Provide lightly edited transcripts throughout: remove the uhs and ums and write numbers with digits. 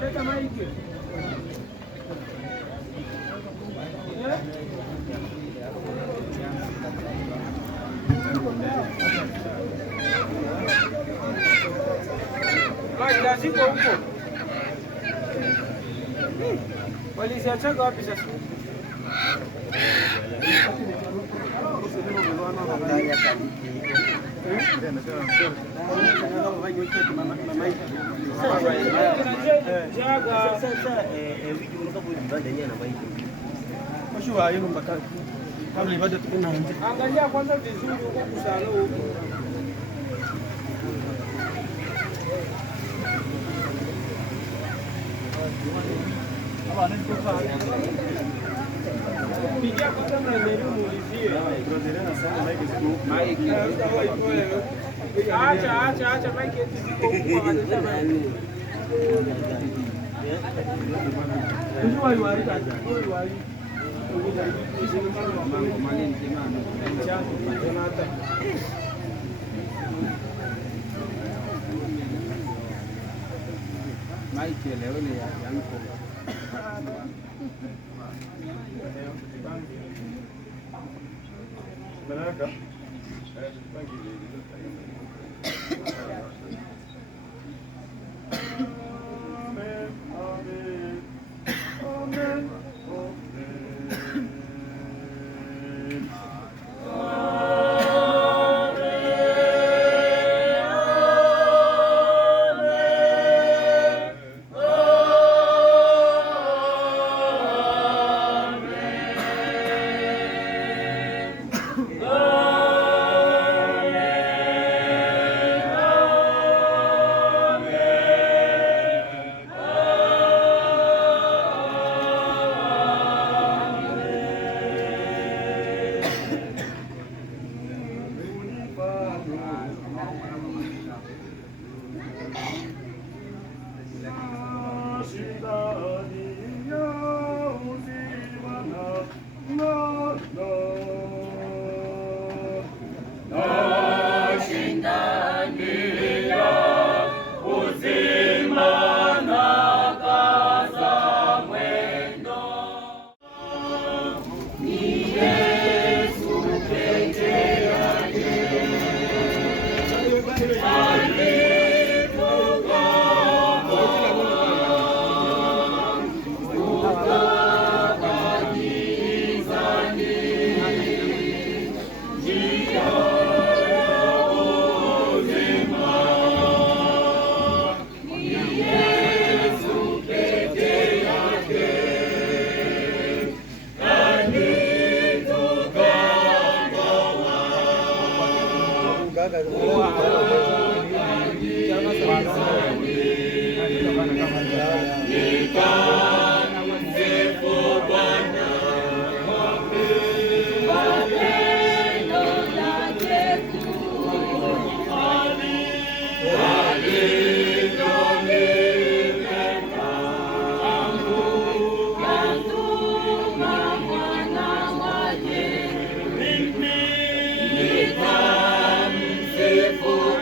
Leta maiki. Lazima huko. Waliziachaga wapi sasa? Angalia kwanza vizuri huko kusalo huko. Pigia kwanza na ndio muulizie. Acha maiki ziko huko anasema. Ndio wali kaja. Wali. Maiki leo ile yanko. Baraka. Thank you. Nitamsifu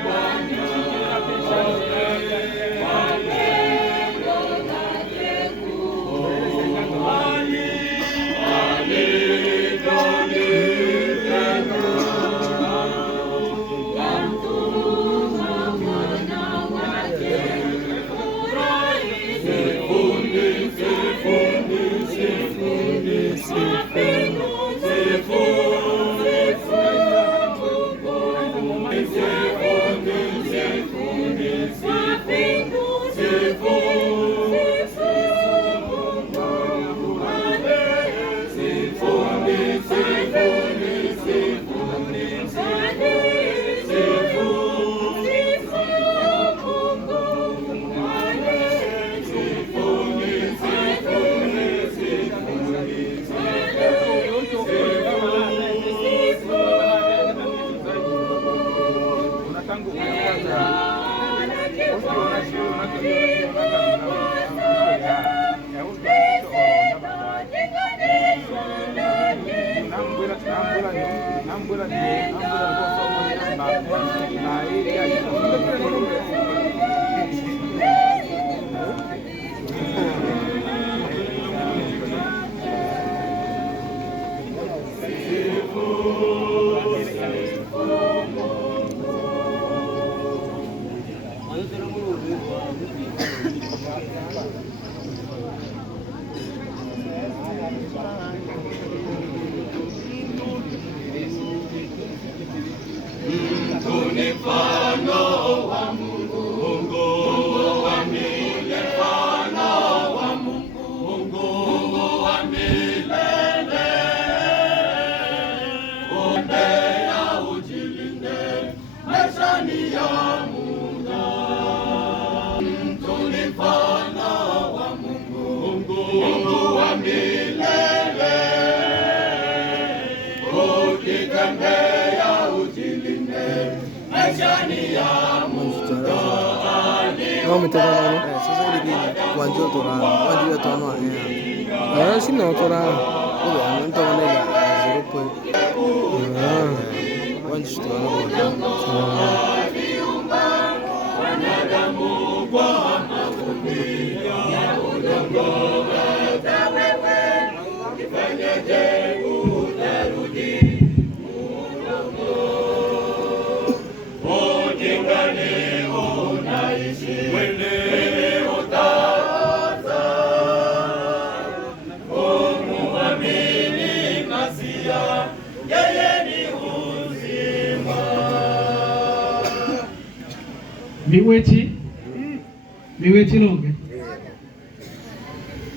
Miweti Longe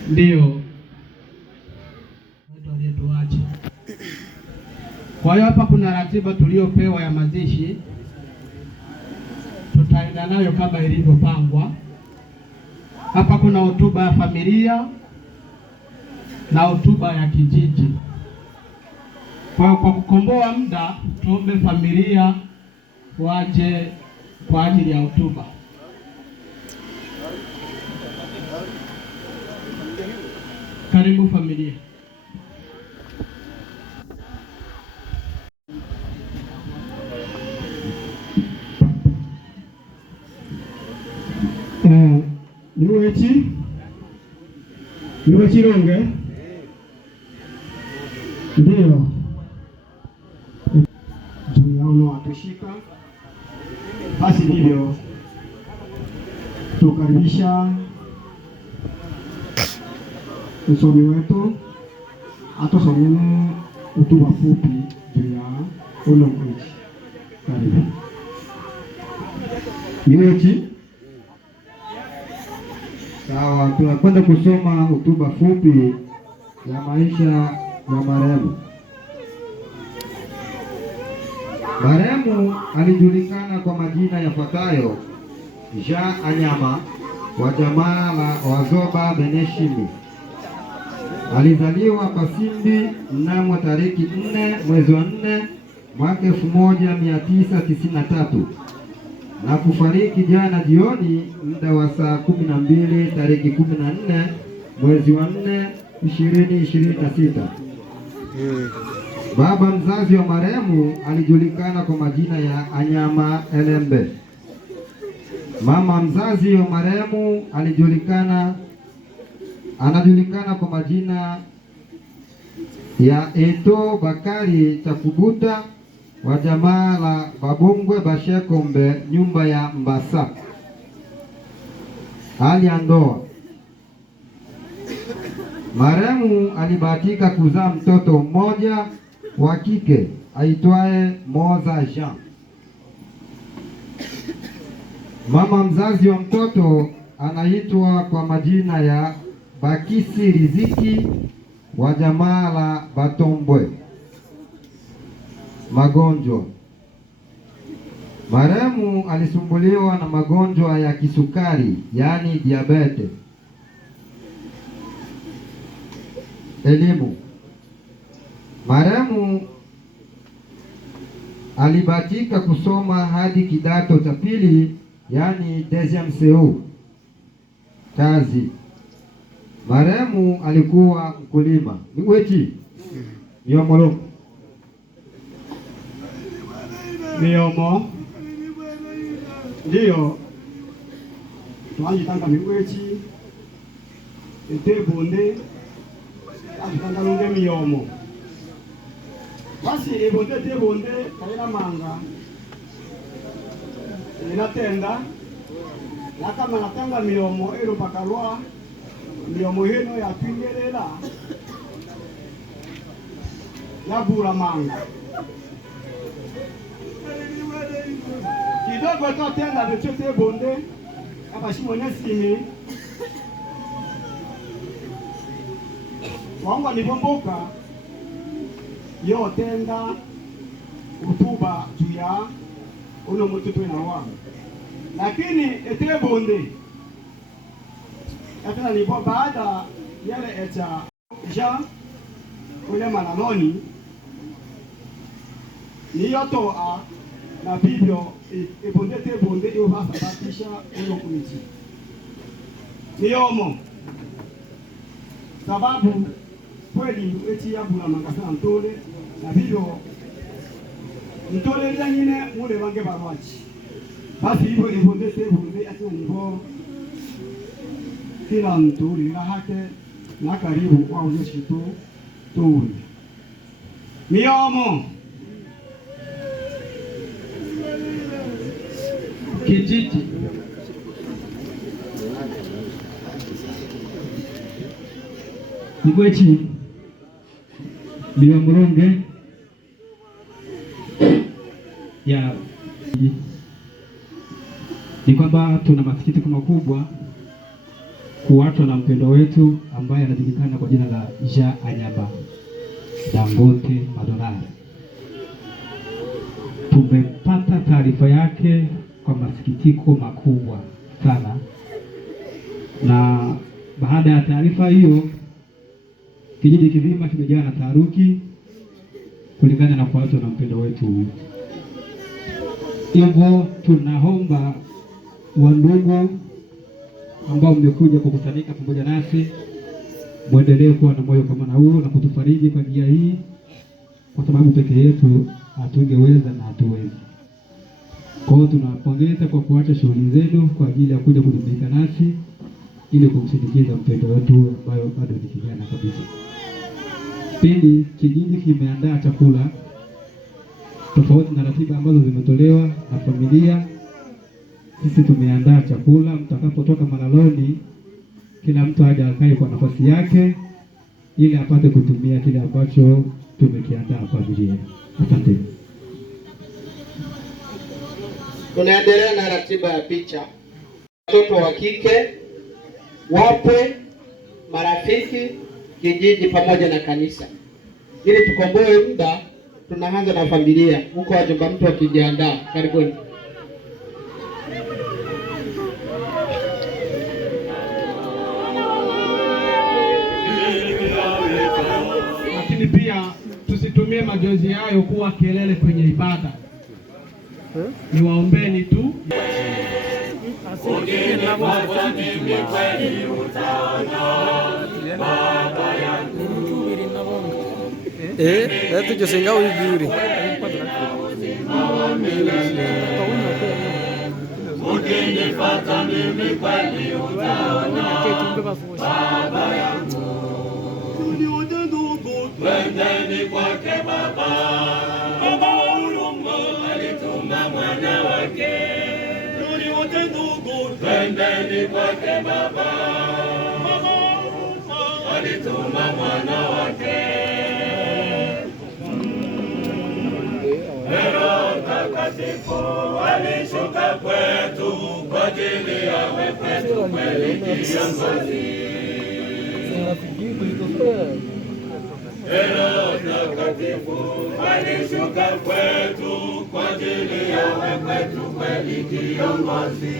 ndio aliyetuacha. Kwa hiyo hapa kuna ratiba tuliopewa ya mazishi, tutaenda nayo kama ilivyopangwa. Hapa kuna hotuba ya familia na hotuba ya kijiji. Kwa kukomboa muda, tuombe familia waje kwa ajili ya hotuba. Karibu familia. Miweti Longe ndio tunaona watushika. Basi ndivyo tukaribisha msomi wetu atusomele hotuba fupi juu ya ulongozi. Karibu Miweti. Sawa, tunakwenda kusoma hotuba fupi ya maisha ya marehemu. Marehemu alijulikana kwa majina yafuatayo: Jean Anyama wa jamaa la Wazoba Beneshimi. Alizaliwa Pasimbi mnamo tariki 4 mwezi wa 4 mwaka 1993 na kufariki jana jioni muda wa saa 12 tariki 14 mwezi wa 4 2026. Baba mzazi wa marehemu alijulikana kwa majina ya Anyama Elembe. Mama mzazi wa marehemu anajulikana kwa majina ya Eto Bakari Chakubuta wa jamaa la Babongwe Bashekombe, nyumba ya Mbasa. Hali ya ndoa: marehemu alibahatika kuzaa mtoto mmoja wa kike aitwaye Moza Jean. Mama mzazi wa mtoto anaitwa kwa majina ya Bakisi Riziki wa jamaa la Batombwe. Magonjwa: marehemu alisumbuliwa na magonjwa ya kisukari, yaani diabete. Elimu: marehemu alibahatika kusoma hadi kidato cha pili, yaani deuxième CE. Kazi: marehemu alikuwa mkulima. Miweti Miomolongo Miomo ndiyo twanyitanga miwechi etebonde atutanga lunge miomo basi ebonde tebonde kaina manga inatenda nakama natanga miomo ero pakalwa miomo hino ya twingelela yabura manga kidogo totenda bechote bonde abashimo nesimi wangwa nibomboka yotenda utuba tuya uno mututu na wangu lakini ete bonde atana nipo baada yale eta ja ule manaloni niyotoa na bibyo ebonde te bonde iyo basabatisha uno kuiti niyomo sababu kweli eti yabula mangasana ntole na bibyo ntole lyanyine mule bange barwachi basi hivyo ebonde te bonde atina nipo kila mtu lila hake na karibu wa unyeshitu tuwe niyomo kijiji Igwechi Biwamburonge ya ni kwamba tuna masikitiko makubwa kuachwa na mpendo wetu ambaye anajulikana kwa jina la Jean Anyaba Dangote Madolari. Tumepata taarifa yake kwa masikitiko makubwa sana, na baada ya taarifa hiyo kijiji kizima kimejaa na taharuki kulingana na kuachwa na mpendo wetu huyu. Hivyo tunaomba wandugu ambao mmekuja kukusanyika pamoja nasi muendelee kuwa na moyo kama na huo na kutufariji kwa njia hii, kwa sababu peke yetu hatungeweza na hatuwezi. Kwa hiyo tunawapongeza kwa kuacha shughuli zenu kwa ajili ya kuja kujumuika nasi ili kumsindikiza mpendo wetu ambayo bado ni kijana kabisa. Pili, kijiji kimeandaa chakula tofauti na ratiba ambazo zimetolewa na familia. Sisi tumeandaa chakula, mtakapotoka malaloni kila mtu aje akae kwa nafasi yake ili apate kutumia kile ambacho tumekiandaa kwa familia. Asante. Tunaendelea na ratiba ya picha. Watoto wa kike, wapwe, marafiki, kijiji pamoja na kanisa. Ili tukomboe muda, tunaanza na familia. Huko wajomba mtu wakijiandaa. Karibuni. Lakini pia tusitumie majonzi hayo kuwa kelele kwenye ibada. Niwaombeni tu. Tujosenga uiguri ukinifata mimi kweli utaona baba yangu. Twendeni kwake Baba, Baba wa huruma alituma mwana wake. Wote ndugu, twendeni kwake Baba, Baba wa huruma alituma mwana wake. Roho Mtakatifu alishuka kwetu kwa ajili yawe kwetu kweli kiongozi. Roho Mtakatifu alishuka kwetu kwa ajili yawe kwetu kweli kiongozi.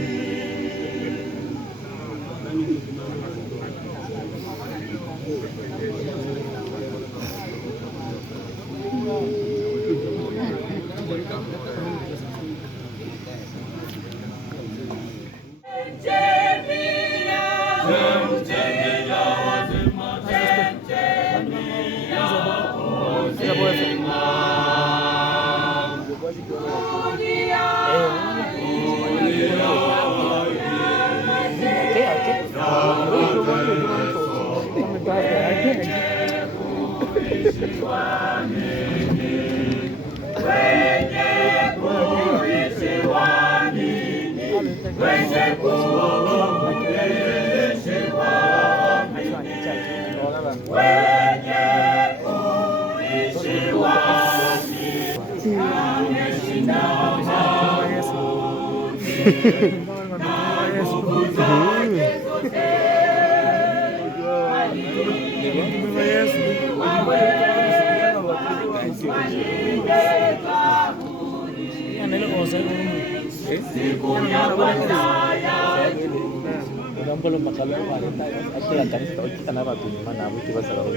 belum makalo wanita at kila kanisa tahu kita na watu mana abu tiba sa roho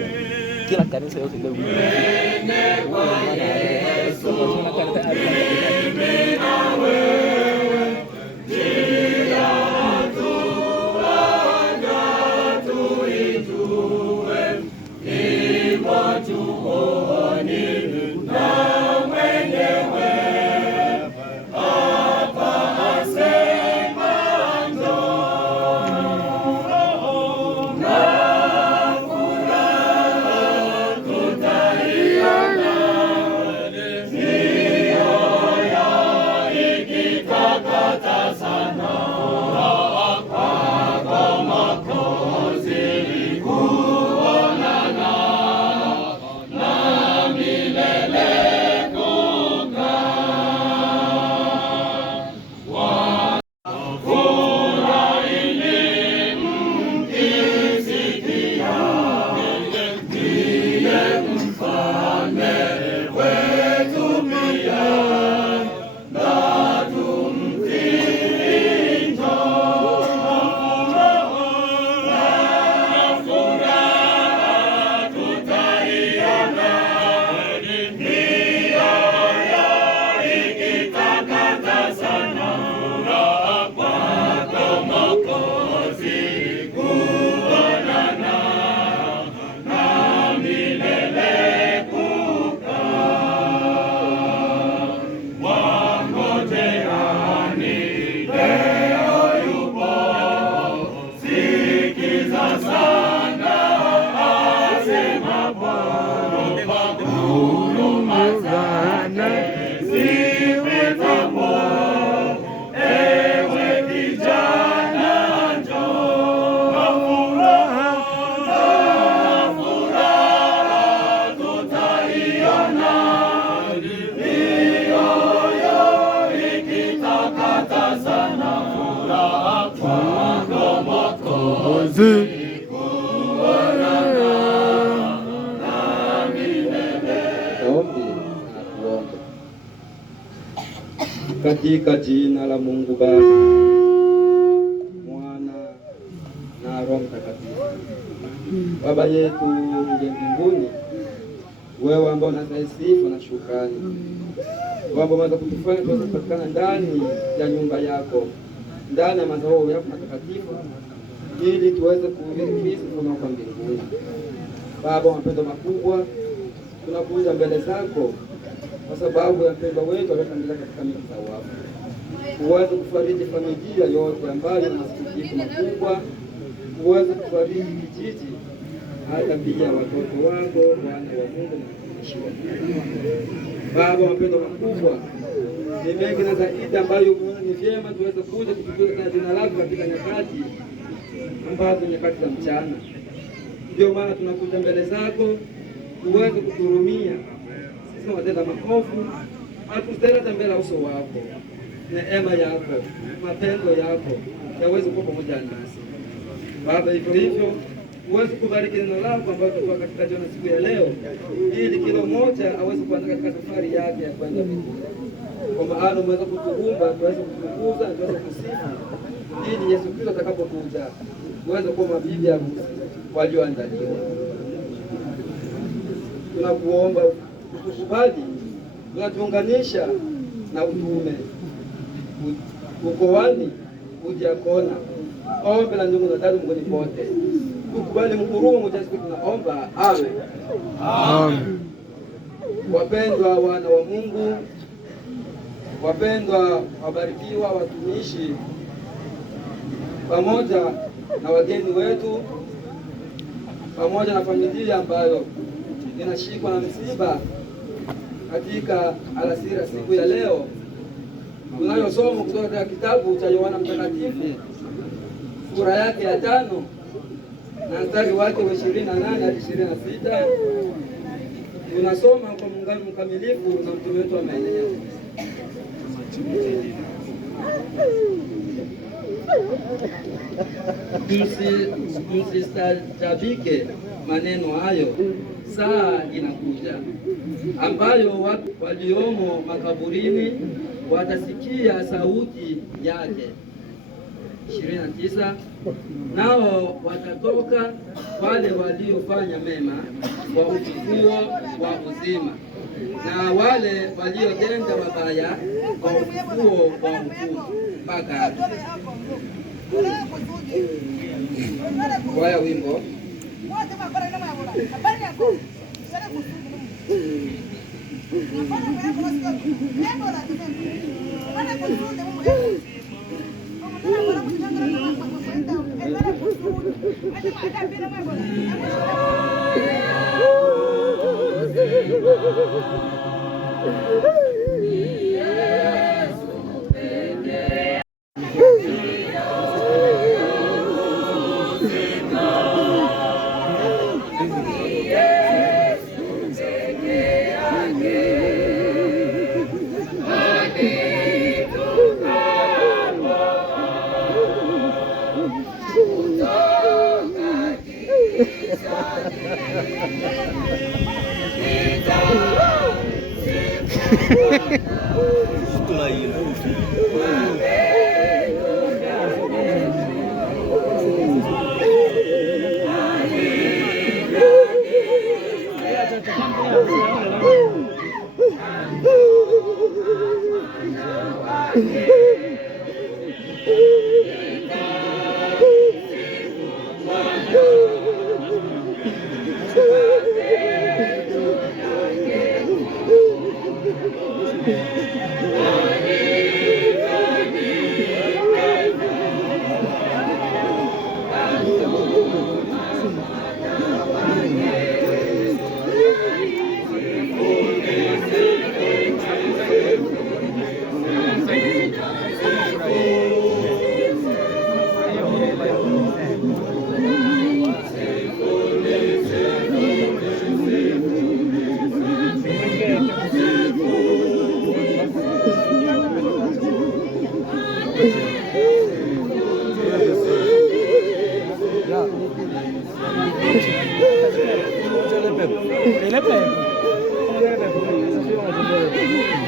kila kanisa yote ndio Katika jina la Mungu Baba, Mwana na Roho Mtakatifu. Baba yetu uliye mbinguni, wewe ambao unastahili sifa na shukrani, wewe ambao umeweza kutufanya tuweze kupatikana ndani ya nyumba yako, ndani ya madhabahu yako matakatifu, ili tuweze kuurithi ufalme wako mbinguni. Baba, mapendo makubwa, tunakuja mbele zako kwa sababu ya mpendo wetu aliyetangulia katika mikono yako. Uweze kufariji familia yote ambayo ina masikitiko makubwa, uweze kufariji kijiji, hata pia watoto wako, wana wa Mungu na watumishi wako. Baba, mapendo makubwa, ni mengi na zaidi ambayo ni vyema tuweze kuja kutukuza jina lako katika nyakati ambazo nyakati za mchana. Ndio maana tunakuja mbele zako, uweze kuturumia sisi watenda maovu, atustahili mbele ya uso wako. Neema yako, mapendo yako yaweze kuwa pamoja nasi. Baba, hivyo uweze kubariki neno lako ambalo tuko katika jioni siku ya leo, ili kila mmoja aweze kuanza katika safari yake ya kwenda mbinguni. Kwa maana umeweza kutuumba tuweze kutukuza na tuweze kusifu, ili Yesu Kristo atakapokuja uweze kuwa mabibi harusi walioandaliwa. Tunakuomba utukubali, tunatuunganisha na utume, ukoani, udiakona, ombi la ndugu na dada mbinguni pote. Tukubali mkurumu mmoja siku tunaomba. Amen. Amen. Wapendwa wana wa Mungu, wapendwa wabarikiwa watumishi, pamoja na wageni wetu, pamoja na familia ambayo inashikwa na msiba katika alasiri ya siku ya leo, tunayo somo kutoka katika kitabu cha Yohana Mtakatifu sura yake ya 5 na mstari wake wa 28 hadi 26. Tunasoma kwa muungano mkamilifu na mtume wetu ameendelea. Msistajabike maneno hayo, saa inakuja ambayo watu waliomo makaburini watasikia sauti yake. 29. Nao watatoka wale waliofanya mema kwa ufufuo wa uzima, na wale waliotenda mabaya kwa ufufuo wa hukumu. Mpaka waya wimbo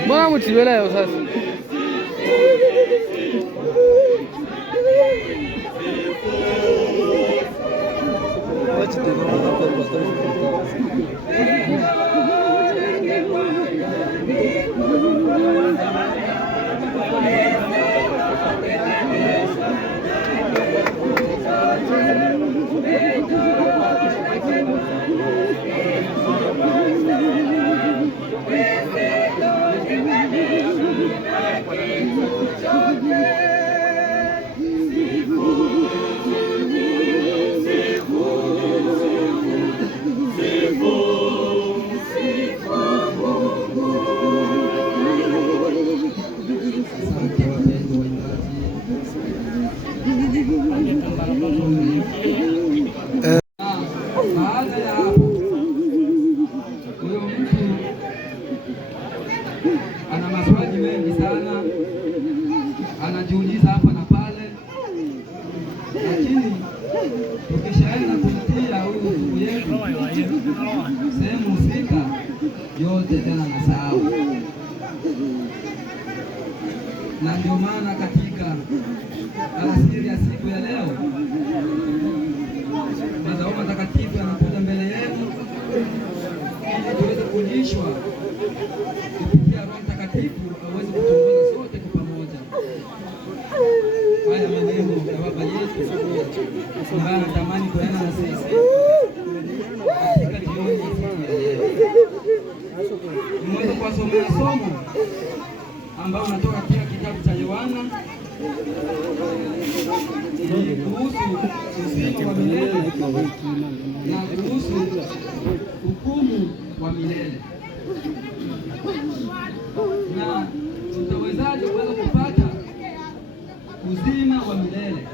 Mbona mtibela yo sasa? Baada ya hapo, huyo mtu ana maswali mengi sana, anajiuliza hapa na pale, lakini tukishaenda kumtia huyu ndugu yetu sehemu husika, yote tena nasahau. Na ndio maana katika alasiri ya siku ya leo Roho Mtakatifu anakuja mbele yenu ili tuweze kuonyeshwa kupitia Roho Mtakatifu aweze kutuongoza sote kwa pamoja. Haya maneno ya Baba yetu ambaye anatamani kuenda na sisi katika jioni ya leo. Nimeweza kuwasomea somo ambao unatoka katika kitabu cha Yohana ni kuhusu uzima wa milele na kuhusu hukumu wa milele. Na tutawezaje kuweza kupata uzima wa milele?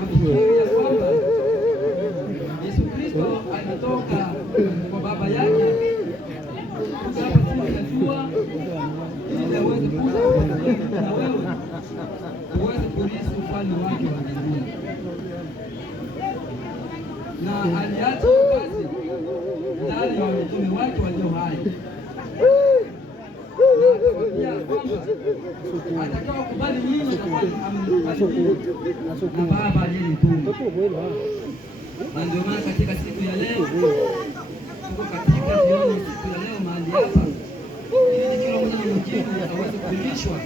Nafikiria kwamba Yesu Kristo alitoka kwa Baba yake kuja hapa chini ya jua ili aweze kuja na wewe uweze kurithi ufalme wake wa mbinguni, na aliacha kazi ndani ya mitume wake walio hai, na akawaambia kwamba atakaokubali nyinyi amekubali na Baba aliyenituma. Na ndio maana katika siku ya leo tuko katika jioni siku ya leo mahali hapa, ili kila mmoja mwingine aweze kulishwa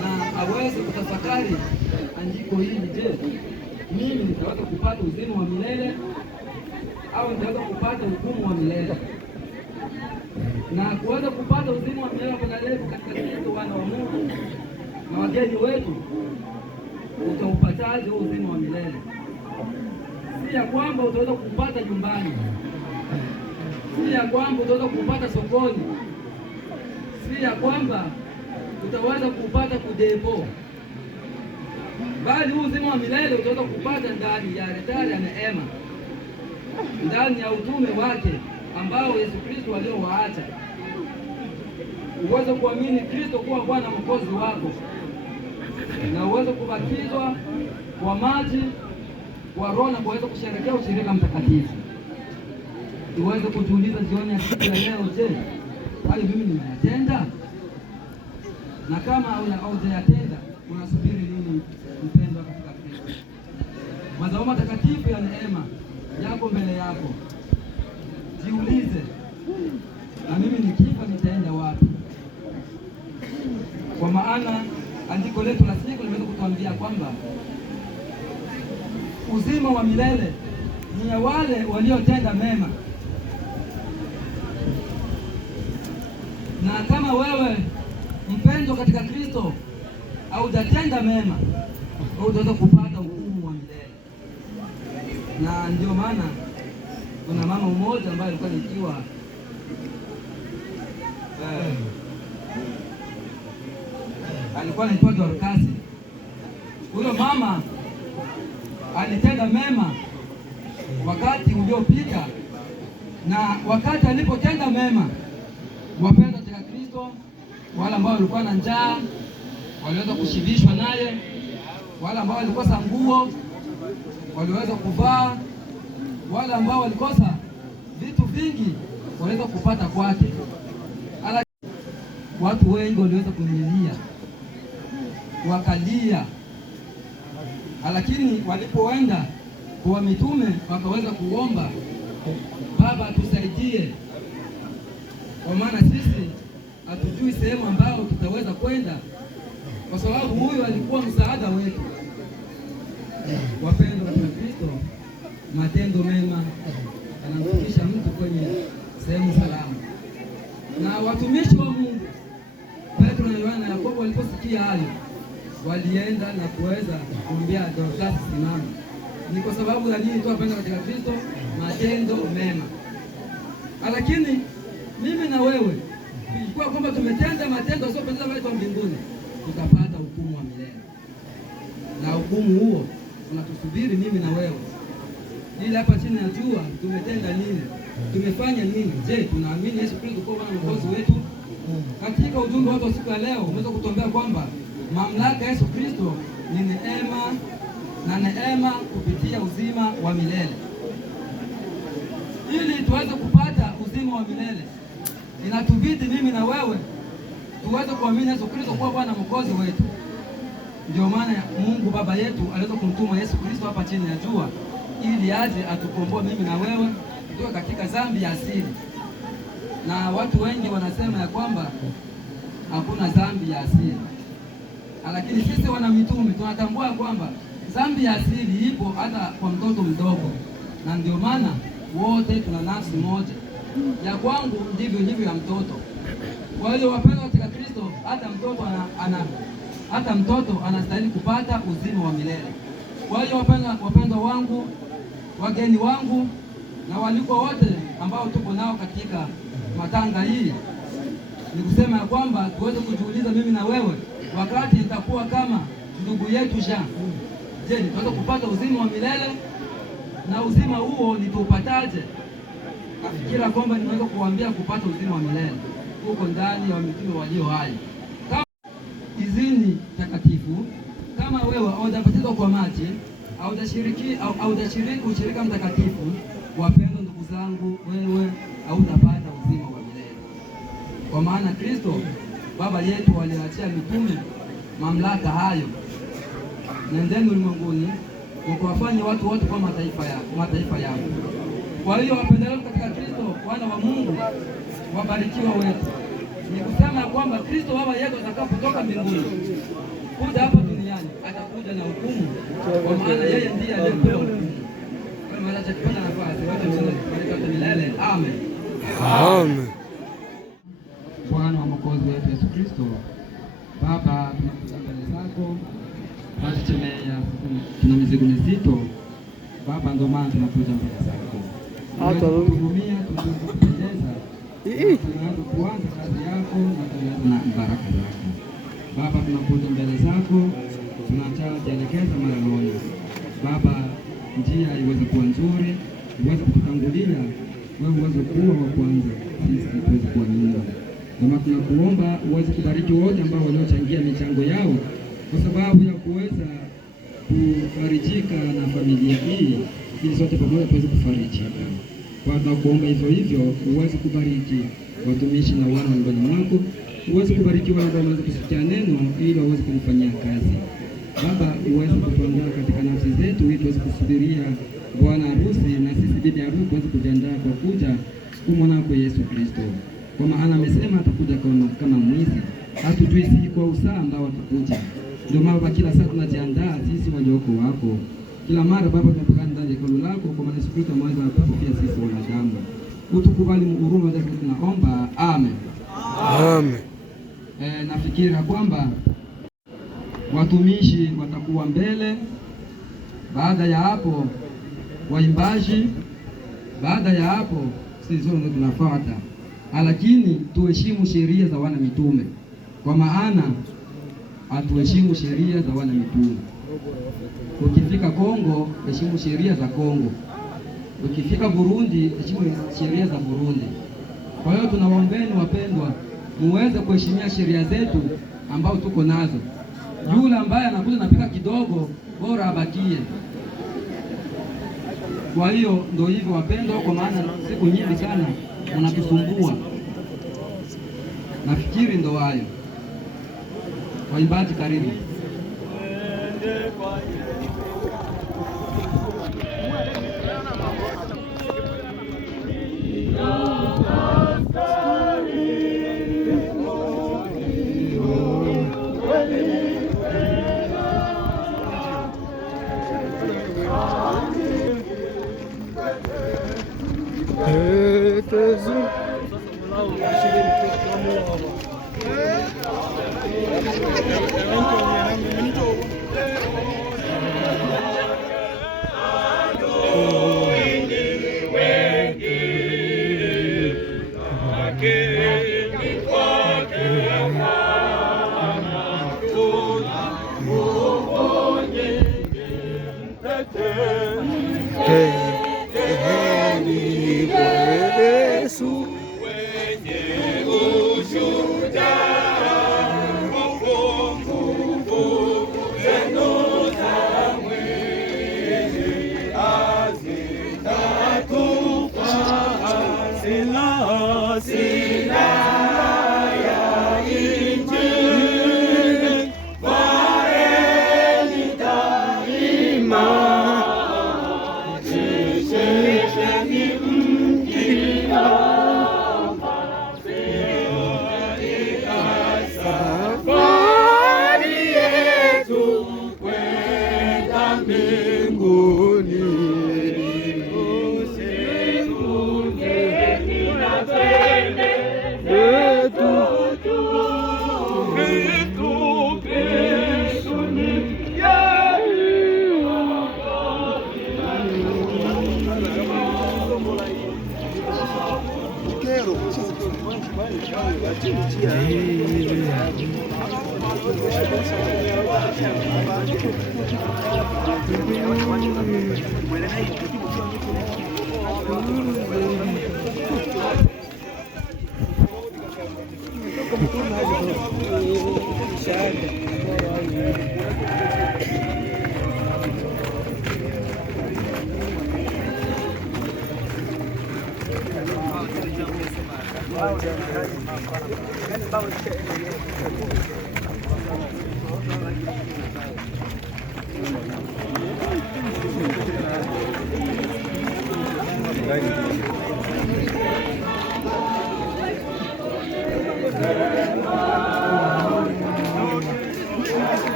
na aweze kutafakari andiko hili. Je, mimi nitaweza kupata uzima wa milele au nitaweza kupata hukumu wa milele? Na kuweza kupata uzima wa milele panalevu katika Kristo, wana wa Mungu na wageni wetu, utaupataje uzima wa milele? Si ya kwamba utaweza kupata nyumbani, si ya kwamba utaweza kupata sokoni, si ya kwamba utaweza kupata kudepo, bali uzima wa milele utaweza kupata ndani ya altari ya neema, ndani ya utume wake ambao Yesu Kristo aliowaacha. Uweze kuamini Kristo kuwa Bwana Mwokozi wako, na uweze kubatizwa kwa maji, kwa Roho, na kuweza kusherehekea ushirika mtakatifu. Uweze kujiuliza jioni ya siku ya leo, je, bali mimi nimeyatenda? Na kama haujayatenda, unasubiri nini mpendwa katika Kristo? Mazao matakatifu ya neema yako mbele yako. Jiulize, na mimi nikifa nitaenda wapi? Kwa maana andiko letu la siku limeweza kutuambia kwamba uzima wa milele ni ya wale waliotenda mema. Na kama wewe mpendwa katika Kristo haujatenda mema, utaweza kupata hukumu wa milele. Na ndio maana kuna mama mmoja ambaye alikuwa nikiwa alikuwa anaitwa Dorkasi. Huyo mama alitenda mema wakati uliopita, na wakati alipotenda mema, wapenda katika Kristo, wale ambao walikuwa na njaa waliweza kushibishwa naye, wale ambao walikosa nguo waliweza kuvaa, wale ambao walikosa vitu vingi waliweza kupata kwake. Watu wengi waliweza kumlilia, wakalia, lakini walipoenda kwa mitume wakaweza kuomba, Baba tusaidie, kwa maana sisi hatujui sehemu ambayo tutaweza kwenda, kwa sababu huyu alikuwa msaada wetu. Wapendwa katika Kristo, matendo mema yanamfikisha mtu kwenye sehemu salama. Na watumishi wa Mungu Petro na Yohana na Yakobo waliposikia hayo, walienda na kuweza kumwambia Dorkasi, simama. Ni kwa sababu ya nini? Tuwapenda katika Kristo, matendo mema. Lakini mimi na wewe kwa kwamba tumetenda matendo yasiyopendeza mbele kwa mbinguni, tutapata hukumu wa milele. Na hukumu huo unatusubiri mimi na wewe. Ili hapa chini ya jua tumetenda nini? Tumefanya nini? Je, tunaamini Yesu Kristo kuwa Bwana Mwokozi wetu? Katika ujumbe wa siku ya leo umeweza kutuambia kwamba mamlaka ya Yesu Kristo ni neema, na neema kupitia uzima wa milele. Ili tuweze kupata uzima wa milele, inatubidi mimi na wewe tuweze kuamini Yesu Kristo kuwa Bwana Mwokozi wetu. Ndio maana Mungu Baba yetu aliweza kumtuma Yesu Kristo hapa chini ya jua ili aje atukomboe mimi na wewe kutoka katika dhambi ya asili. Na watu wengi wanasema ya kwamba hakuna dhambi ya asili, lakini sisi wana mitume tunatambua kwamba dhambi ya asili ipo hata kwa mtoto mdogo, na ndio maana wote tuna nafsi moja. Ya kwangu ndivyo hivyo ya mtoto. Kwa hiyo wapendwa katika Kristo, hata mtoto anastahili kupata uzima wa milele. Kwa hiyo wapendwa wangu, wageni wangu na waliko wote ambao tuko nao katika matanga hii, ni kusema ya kwamba tuweze kujiuliza mimi na wewe, wakati itakuwa kama ndugu yetu Jean, je, tutaweza kupata uzima wa milele? Na uzima huo nitaupataje? Nafikiri kwamba ninaweza kuambia kupata uzima wa milele huko ndani ya mitume walio hai. Kama izini takatifu, kama wewe haujabatizwa kwa maji, haujashiriki ushirika mtakatifu, wapendwa ndugu zangu, wewe hautapata uzima wa milele. Kwa maana Kristo Baba yetu aliachia mitume mamlaka hayo: nendeni ulimwenguni mkawafanye watu wote kwa mataifa yao. Kwa hiyo wapendelevu katika Kristo, wana wa Mungu, wabarikiwa wetu, ni kusema kwamba Kristo Baba yetu atakapotoka mbinguni kuja hapa duniani, atakuja na hukumu, kwa maana yeye ndiye aliyepewa hukumu. Kwa maana atakipata nafasi wote milele. Amen. Amen. Bwana wa Mwokozi wetu Yesu Kristo, Baba, tunakuja mbele zako, tunachemea, tuna mizigo mizito Baba, ndio maana tunakuja mbele zako. Tuhurumia, tunakupendeza, tunaanza kuanza kazi yako na baraka zako Baba. Tunakuja mbele zako, tunajielekeza malangoni Baba, njia iweze kuwa nzuri, uweze kututangulia wewe, uweze kuwa wa kwanza, sisi tuweze kuwa nyuma. Mama, tunakuomba uweze kubariki wote ambao waliochangia michango yao kwa sababu ya kuweza kufarijika na familia hii, ili sote pamoja tuweze kufarijika. Kwa tunakuomba hivyo uweze kubariki watumishi na wana wa nyumbani mwako, uweze kubariki wale ambao wanaweza kusikia neno ili waweze kulifanyia kazi. Baba, uweze kutuandaa katika nafsi zetu ili tuweze kusubiria bwana harusi, na sisi bibi harusi tuweze kujiandaa kwa kuja kwa mwanako Yesu Kristo. Kwa maana amesema atakuja kama mwizi, hatujui si kwa usaa ambao atakuja. Ndio maana kila saa tunajiandaa sisi walioko wako. Kila mara Baba tunapokana ndani ya hekalu lako, kwa maana Yesu Kristo mwanzo atapofia sisi wanadamu. Utukubali huruma wetu, tunaomba. Amen. Amen. Nafikiri kwamba watumishi watakuwa mbele, baada ya hapo waimbaji, baada ya hapo sisi zote tunafuata. Lakini tuheshimu sheria za wana mitume, kwa maana hatuheshimu sheria za wana mitume. Ukifika Kongo, heshimu sheria za Kongo. Ukifika Burundi, heshimu sheria za Burundi. Kwa hiyo tunawaombeni wapendwa, muweze kuheshimia sheria zetu ambao tuko nazo. Yule ambaye anakuja napika kidogo, bora abakie. Kwa hiyo ndio hivyo wapendwa, kwa maana siku nyingi sana unatusumbua. Nafikiri ndo hayo. Waimbaji karibu.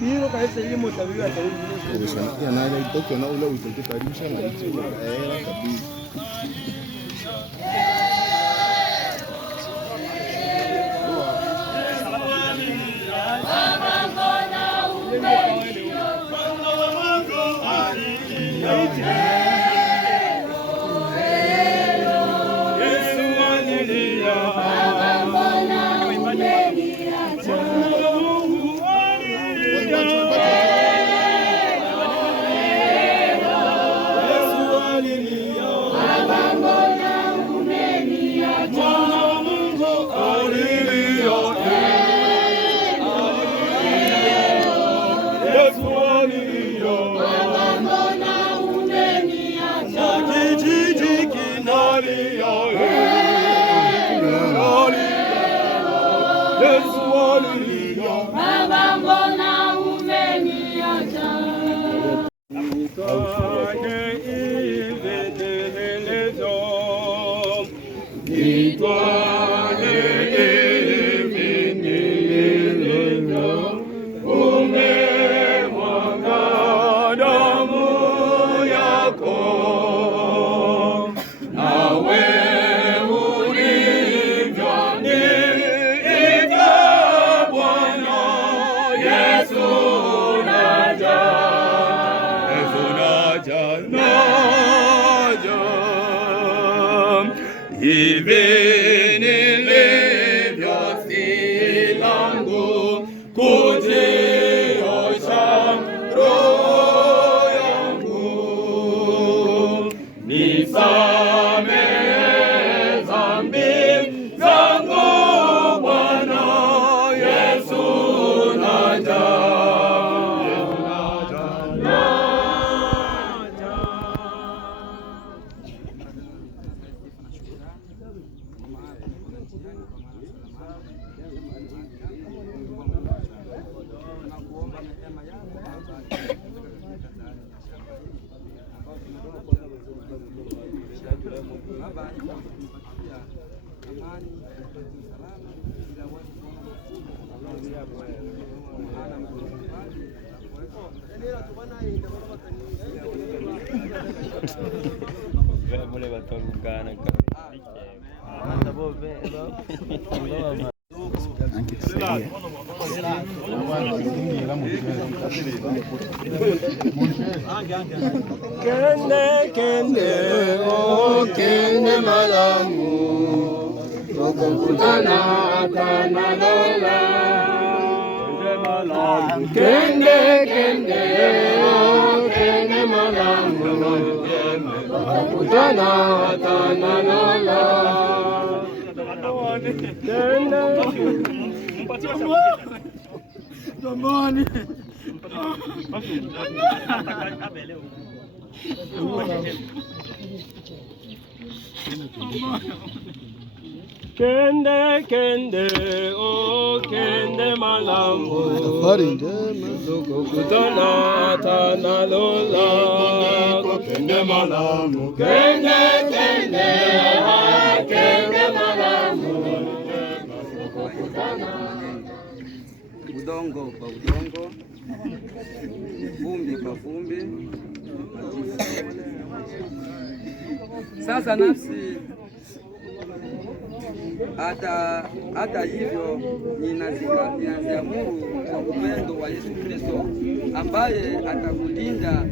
Dino kaisa ilimo tabiwa tabiwa. Na ile itoke na ule utakaribisha na hicho kabisa. Kende kende oh kende malamu tukukutana kana lola kende kende oh kende malamu tukukutana kana lola kende Tomani Kende kende oh kende malambo tukukutana tana lola kende malambo kende kende oh kende malambo tukukutana udongo kwa udongo vumbi kwa vumbi. Sasa nafsi Hata hivyo ninaziamuru kwa upendo wa Yesu Kristo ambaye atakulinda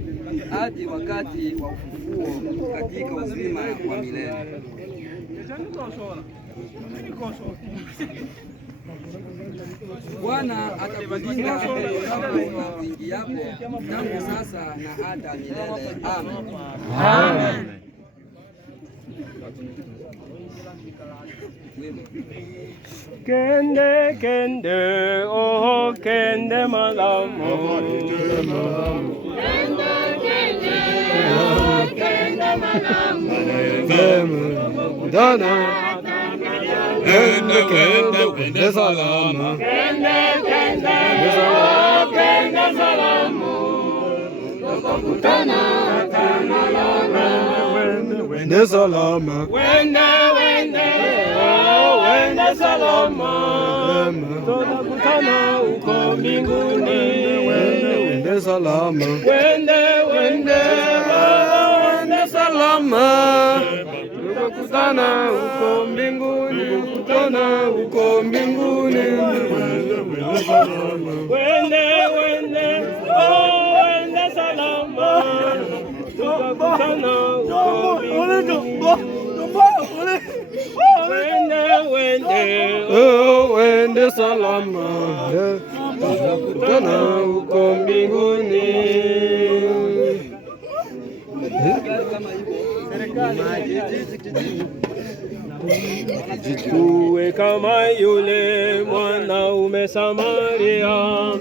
hadi wakati wa ufufuo katika uzima wa milele. Bwana atakulinda hapo na uingiapo tangu sasa na hata milele. Amen. Amen. Kende kende oh kende malamu. Kende kende oh kende malamu. Dana. Kende kende kende salamu. Kende kende oh kende salamu. Tukakutana kama lama. Wende salama. Wende salama, tutakutana uko mbinguni. Wende salama, wende salama, tutakutana uko mbinguni. Tukutana uko mbinguni. Wende salama, wende salama, tutakutana uko mbinguni. Wende salama, tutakutana uko mbinguni. Tuwe kama yule mwanaume Samaria,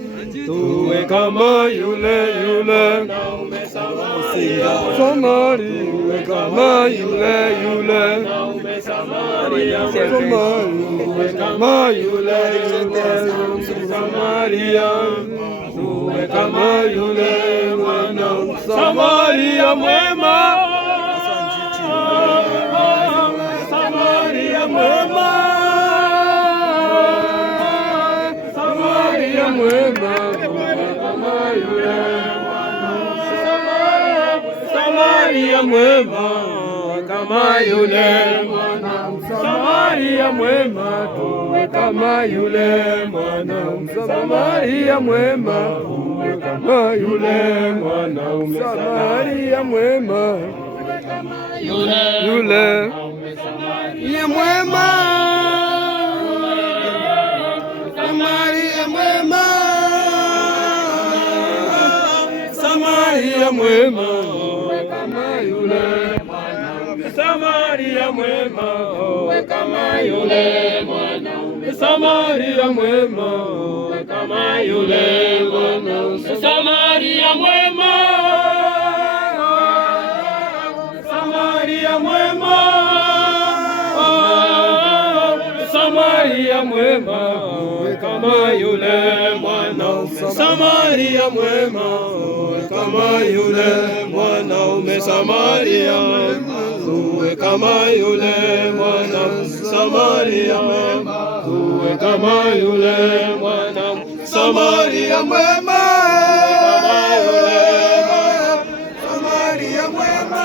tuwe kama yule mwanaume Samaria, tuwe kama yule mwanaume Samaria, tuwe kama yule Samaria, tuwe kama yule mwanaume Samaria mwema. Samaria mwema, Samaria mwema, kama yule Samaria mwema, kama yule Samaria mwema, tuwe kama yule mwanaume Samaria mwema, tuwe kama yule mwanaume Samaria mwema, yule Samaria mwema, Samaria mwema, Samaria mwema, kama yule Samaria mwema, kama yule mwanaume Samaria mwema, kama yule mwanaume Samaria mwema, Samaria mwema, Samaria mwema, kama yule mwanaume Samaria mwema, kama yule mwanaume Samaria mwema, tuwe kama yule mwanaume Samaria mwema, tuwe kama yule mwanaume Samaria mwema, kama yule Samaria mwema.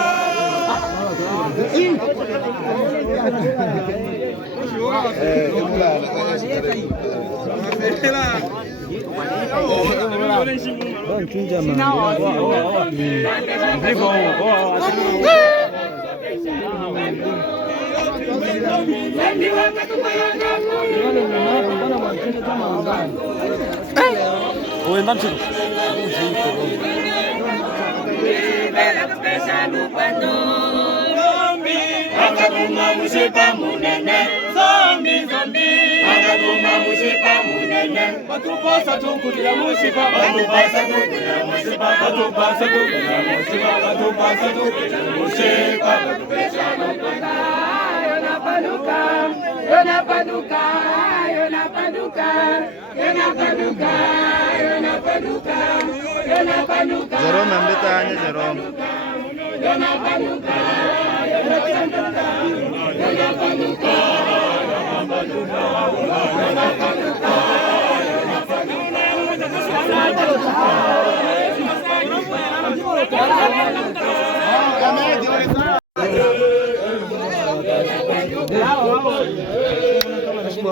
Akatuma mushipa munene, zombi zombi. Akatuma mushipa munene, batupasa tukulia mushipa, batupasa tukulia mushipa, batupasa tukulia mushipa, batupasa tukulia mushipa, batupesa nupanda, yonapanuka, yonapanuka, yonapanuka, yonapanuka, yonapanuka, yonapanuka. Jerome ambetanya Jerome. Yonapanuka.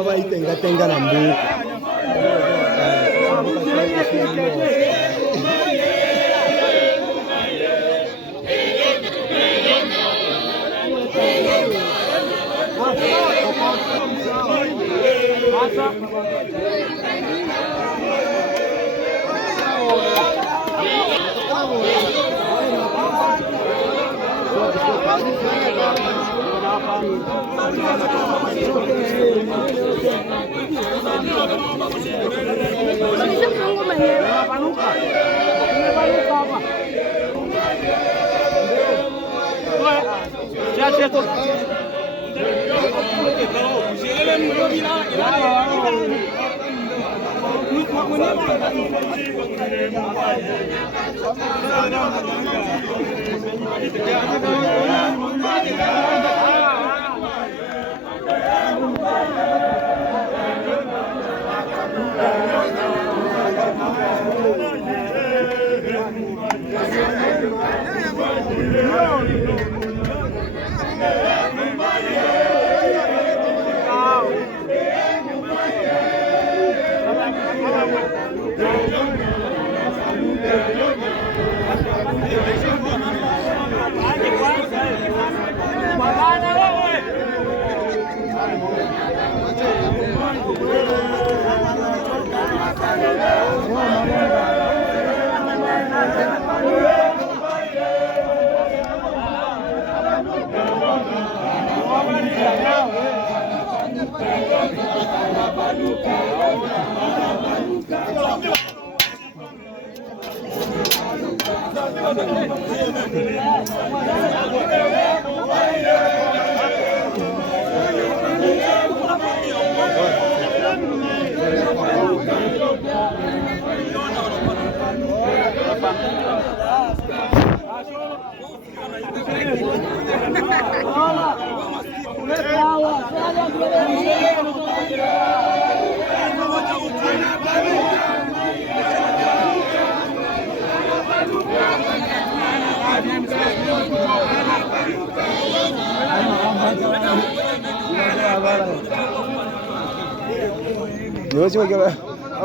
baitenga na mbuku. Yo sih bagaimana?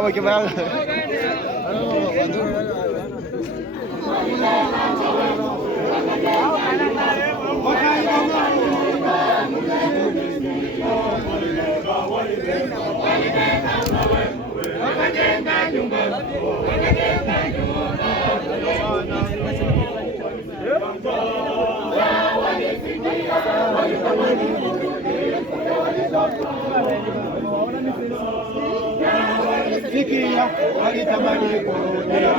Bagaimana? Sikia walitamani kurudia